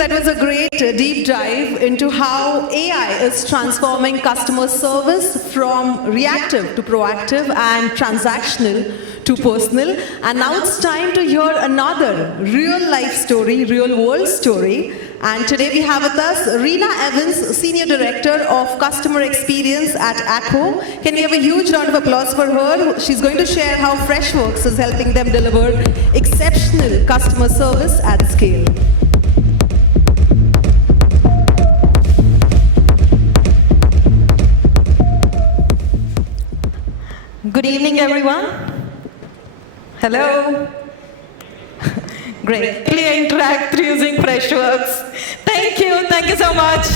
that was a great deep dive into how AI is transforming customer service from reactive to proactive and transactional to personal. And now it's time to hear another real life story, real world story. And today we have with us Reena Evans, Senior Director of Customer Experience at ACCO. Can we have a huge round of applause for her? She's going to share how Freshworks is helping them deliver exceptional customer service at scale. Good evening, everyone. Hello. Great. Please interact through using Freshworks. Thank you so much.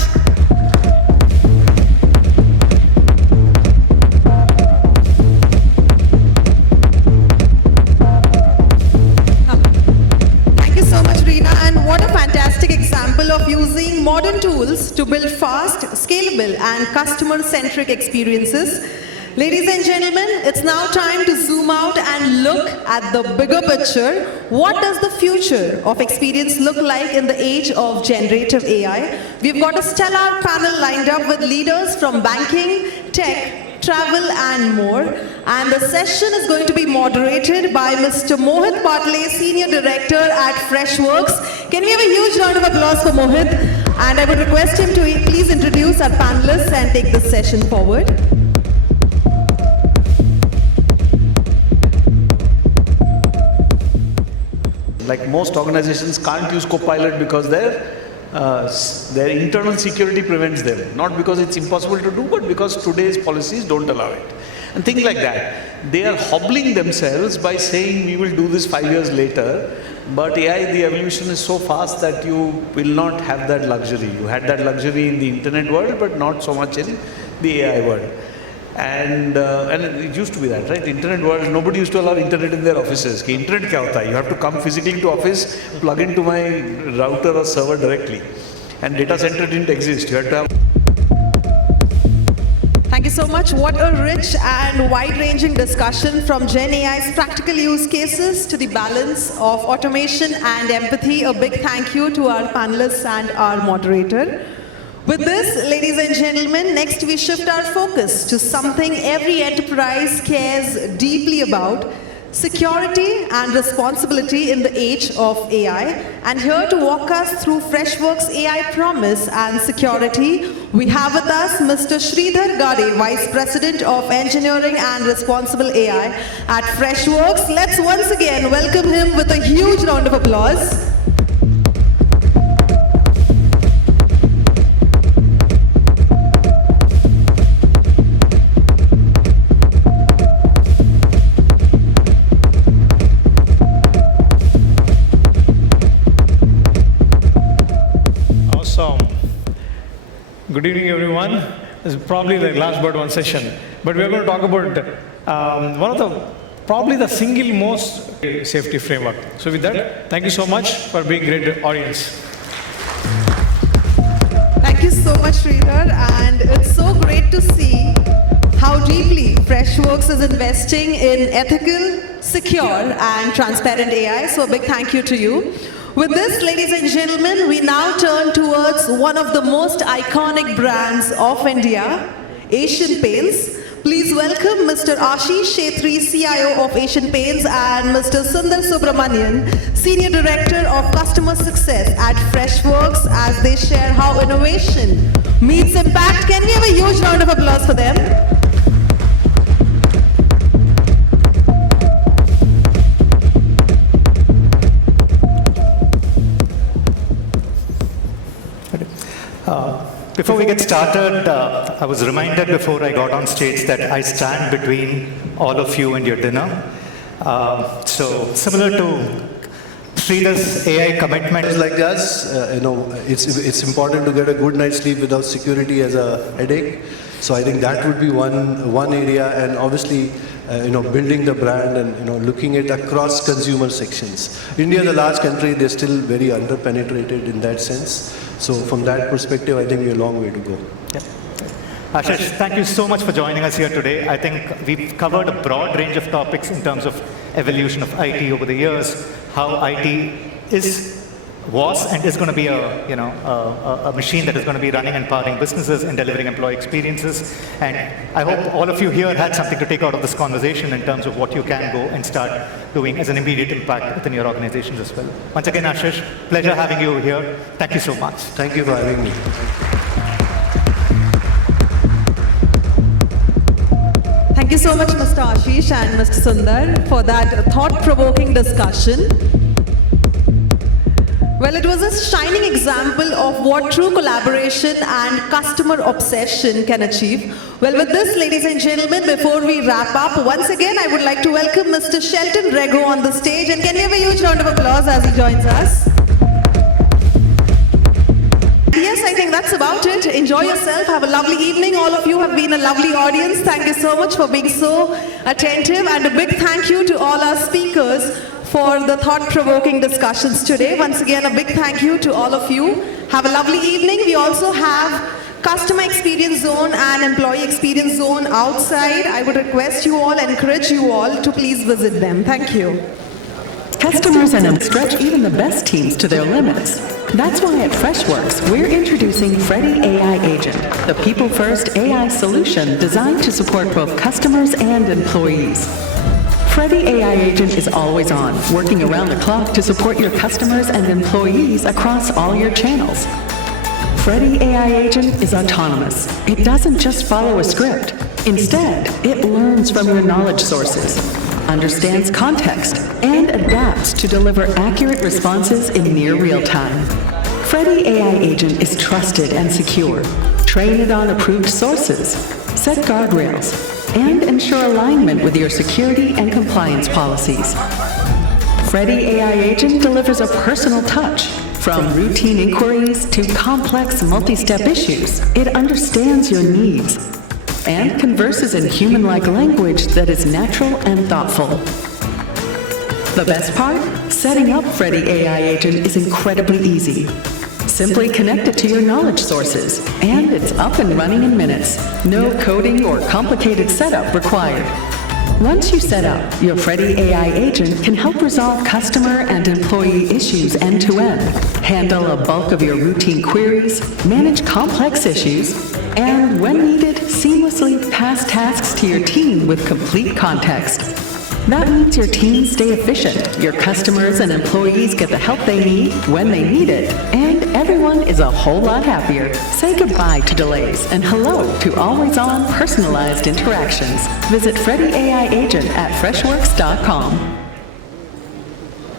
Thank you so much, Reena. And what a fantastic example of using modern tools to build fast, scalable, and customer-centric experiences. Ladies and gentlemen, it's now time to zoom out and look at the bigger picture. What does the future of experience look like in the age of generative AI? We've got a stellar panel lined up with leaders from banking, tech, travel, and more. And the session is going to be moderated by Mr. Mohit Patle, Senior Director at Freshworks. Can we have a huge round of applause for Mohit? And I would request him to please introduce our panelists and take this session forward. Like most organizations can't use Copilot because their internal security prevents them. Not because it's impossible to do, but because today's policies don't allow it. And things like that. They are hobbling themselves by saying we will do this 5 years later, but AI, the evolution is so fast that you will not have that luxury. You had that luxury in the internet world, but not so much in the AI world. And it used to be that, right? Internet world, nobody used to allow internet in their offices. Ki internet kya hota hai? You have to come physically to office, plug into my router or server directly. And data center didn't exist. You had to have. Thank you so much. What a rich and wide-ranging discussion from Gen AI's practical use cases to the balance of automation and empathy. A big thank you to our panelists and our moderator. With this, ladies and gentlemen, next we shift our focus to something every enterprise cares deeply about: security and responsibility in the age of AI. And here to walk us through Freshworks' AI promise and security, we have with us Mr. Shraddha Shinde, Vice President of Engineering and Responsible AI at Freshworks. Let's once again welcome him with a huge round of applause. Good evening, everyone. This is probably the last but one session, but we are going to talk about one of probably the single most safety framework. So with that, thank you so much for being a great audience. Thank you so much, Sridhar, and it's so great to see how deeply Freshworks is investing in ethical, secure, and transparent AI. So a big thank you to you. With this, ladies and gentlemen, we now turn towards one of the most iconic brands of India, Asian Paints. Please welcome Mr. Ashish Shetri, CIO of Asian Paints, and Mr. Sundar Subramanian, Senior Director of Customer Success at Freshworks, as they share how innovation meets impact. Can we have a huge round of applause for them? Before we get started, I was reminded before I got on stage that I stand between all of you and your dinner. So similar to Sridhar's AI commitment. Like us, it's important to get a good night's sleep without security as a headache. So I think that would be one area, and obviously, building the brand and looking at across consumer sections. India is a large country; they're still very under-penetrated in that sense. So from that perspective, I think we're a long way to go. Yeah. Ashish, thank you so much for joining us here today. I think we've covered a broad range of topics in terms of evolution of IT over the years, how IT is was and is going to be a machine that is going to be running and powering businesses and delivering employee experiences. And I hope all of you here had something to take out of this conversation in terms of what you can go and start doing as an immediate impact within your organizations as well. Once again, Ashish, pleasure having you here. Thank you so much. Thank you for having me. Thank you so much, Mr. Ashish and Mr. Sundar, for that thought-provoking discussion. Well, it was a shining example of what true collaboration and customer obsession can achieve. Well, with this, ladies and gentlemen, before we wrap up, once again, I would like to welcome Mr. Shelton Rego on the stage. And can we have a huge round of applause as he joins us? Yes, I think that's about it. Enjoy yourself. Have a lovely evening. All of you have been a lovely audience. Thank you so much for being so attentive. And a big thank you to all our speakers for the thought-provoking discussions today. Once again, a big thank you to all of you. Have a lovely evening. We also have Customer Experience Zone and Employee Experience Zone outside. I would request you all, encourage you all to please visit them. Thank you. Customers and stretch even the best teams to their limits. That's why at Freshworks, we're introducing Freddy AI Agent, the people-first AI solution designed to support both customers and employees. Freddy AI Agent is always on, working around the clock to support your customers and employees across all your channels. Freddy AI Agent is autonomous. It doesn't just follow a script. Instead, it learns from your knowledge sources, understands context, and adapts to deliver accurate responses in near real time. Freddy AI Agent is trusted and secure. Train it on approved sources, set guardrails, and ensure alignment with your security and compliance policies. Freddy AI Agent delivers a personal touch. From routine inquiries to complex multi-step issues, it understands your needs and converses in human-like language that is natural and thoughtful. The best part? Setting up Freddy AI Agent is incredibly easy. Simply connect it to your knowledge sources, and it's up and running in minutes. No coding or complicated setup required. Once you set up, your Freddy AI Agent can help resolve customer and employee issues end-to-end, handle a bulk of your routine queries, manage complex issues, and when needed, seamlessly pass tasks to your team with complete context. That means your teams stay efficient, your customers and employees get the help they need when they need it, and everyone is a whole lot happier. Say goodbye to delays and hello to always-on personalized interactions. Visit Freddy AI Agent at freshworks.com.